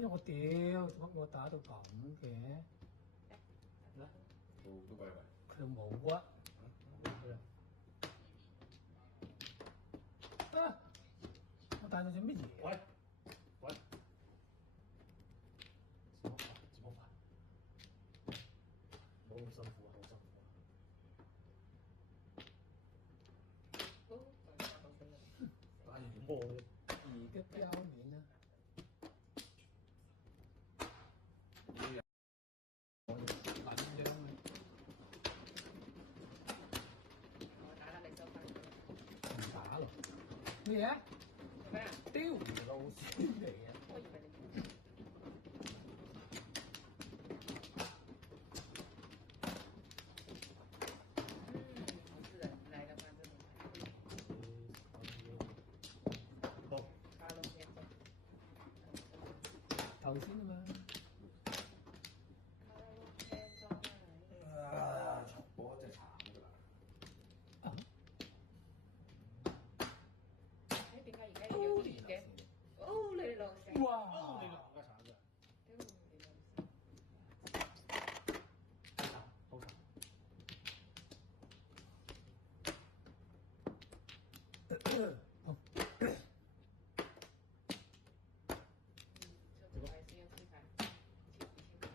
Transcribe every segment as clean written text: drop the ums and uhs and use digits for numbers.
因為我掉，做乜我打到咁嘅？都貴喂。佢就冇啊！啊！我帶咗隻乜嘢？喂，怎麼辦？冇咁辛苦啊，好辛苦啊！打完波嘅，而家標面啊！我要緊張啊！我打啦，你收翻。唔打咯！咩嘢？做咩啊？丟老鼠嚟啊！我以為你。好吃的，來個飯這種。好，卡龍片啫。頭先啊嘛。卡龍片裝啊，重播真係慘㗎啦！啊！誒點解而家有啲嘅？哦，你老細。哇！你兩個慘㗎，屌你老細。好慘。好。就還是要吃飯。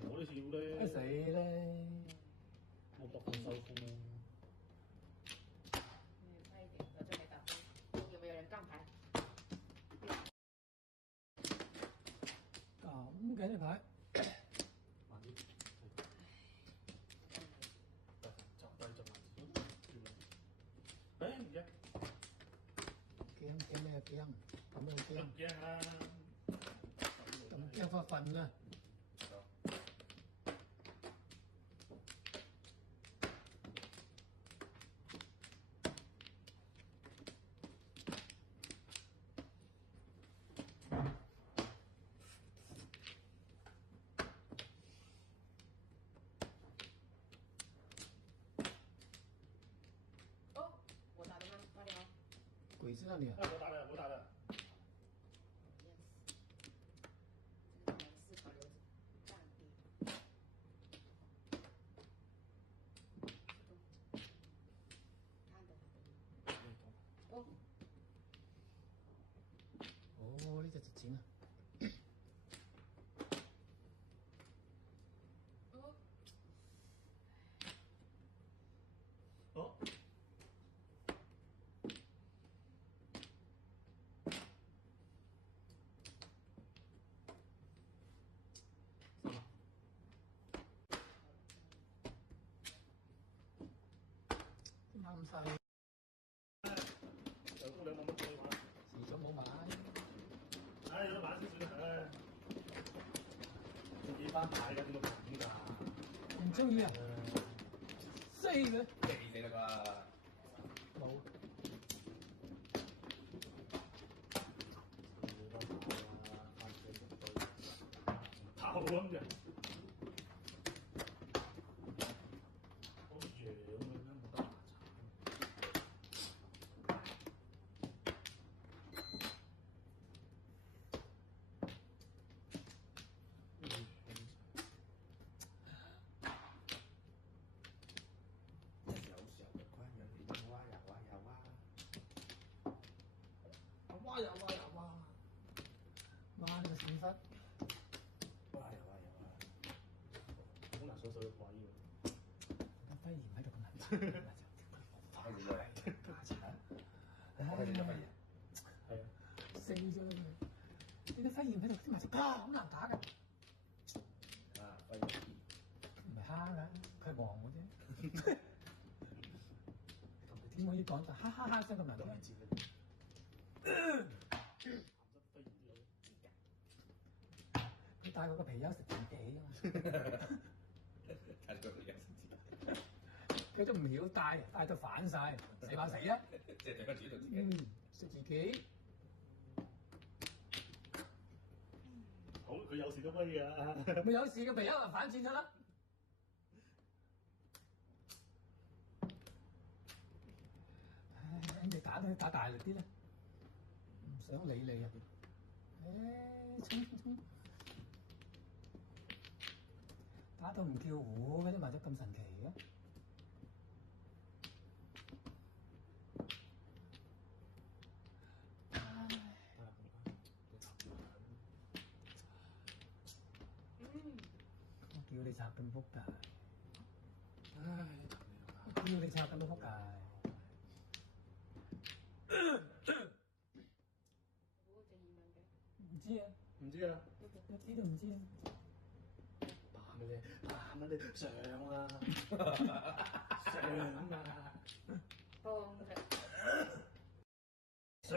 我都笑咧，死咧！冇得咁收風啦。快一點，我這沒打分。有沒有人槓牌？咁嘅呢牌，慢啲，就低就慢啲。誒唔驚，驚咩驚？咁樣驚？唔驚啦。咁驚發瞓啊！哦，我打的嗎？快點哦。鬼知道你啊！我打了，我打了。Yes。這個難思考流子，淡定。看的。哦。哦，呢隻值錢啊！哦。哦。啱晒，就都兩萬蚊對話，遲早冇買。唉，有得買少少唉，自己翻牌嘅點會咁㗎？唔中意啊！衰嘅，氣死啦啩！冇。跑咁嘅，好樣咁樣冇得麻煩。小的快樂你挖呀挖呀挖，挖呀挖呀挖，挖你個屎忽！挖呀挖呀挖，好難上手嘅話呢個肺炎喺度咁難打，個。係啊，假錢！我係乜嘢？係啊，死咗佢！你啲肺炎喺度先埋食咁難打㗎，啊，肺炎唔係蝦㗎，佢係黃嘅啫。點可以講到哈哈哈聲咁難聽？鹹濕肺炎都有。佢帶嗰個貔貅食自己啊嘛，睇到你有先知，佢都唔曉帶到反晒，死怕死啊！即係對翻自己對自己。食自己。好，佢有事都威㗎。咪有事個貔貅就反轉咗啦。唉，你打大力啲啦，唔想理你啊！唉，衝！打到唔跳舞嘅啲麻雀咁神奇嘅。叫你拆咁撲街，叫你拆咁都撲街。唔知啊，唔知啊，一啲都唔知啊。扮乜你上啊，上啊，放佢。上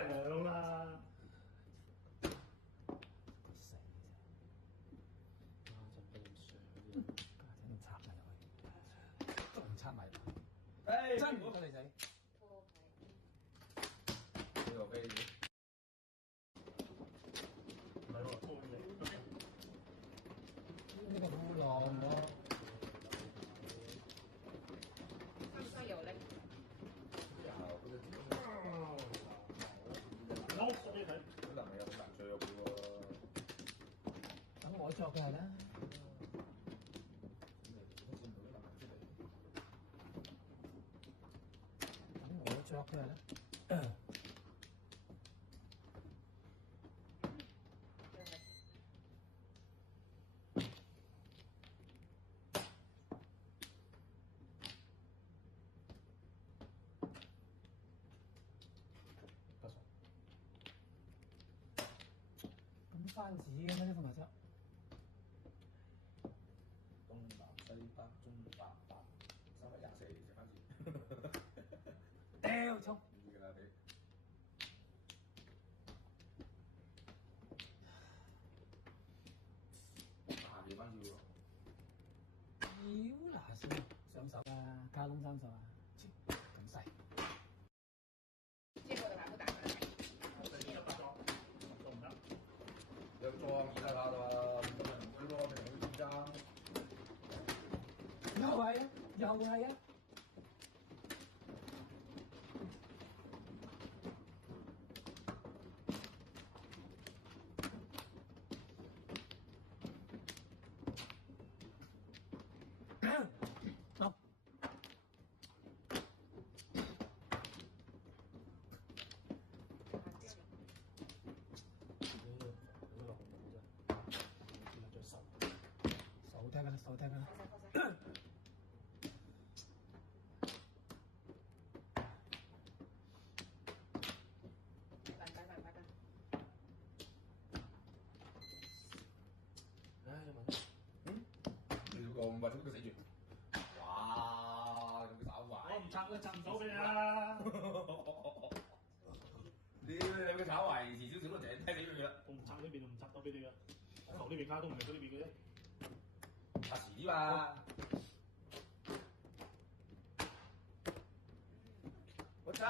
啊！個死啫！家陣俾人上啲，家陣插埋入去，仲插埋。誒真唔得女仔。拖牌。呢個飛碟，唔係喎，拖你。呢個烏龍咯。需唔需要咧？攞咗俾佢。可能係有好難追嘅喎。等我作嘅係啦。等我作嘅係啦。咁番子嘅咩呢副麻雀？東南西北中北北324隻番字。屌衝！唔知㗎啦你。幾番字喎？妖嗱先上手啊，卡窿30啊，咁細。接我的牌不打了。做唔得。有裝而家啦，咁咪唔追咯，咪去專家。又係啊，又係啊！好。手踢㗎啦，手踢㗎啦。呢個唔係點佢死住？哇！咁手壞。我唔拆啦，拆唔到俾你啦。你兩個炒壞，遲少少都淨係聽你呢樣嘢啦。我唔拆呢邊就唔拆到俾你啦。頭呢邊卡都唔係到呢邊嘅啫。啊遲啲嘛。我走。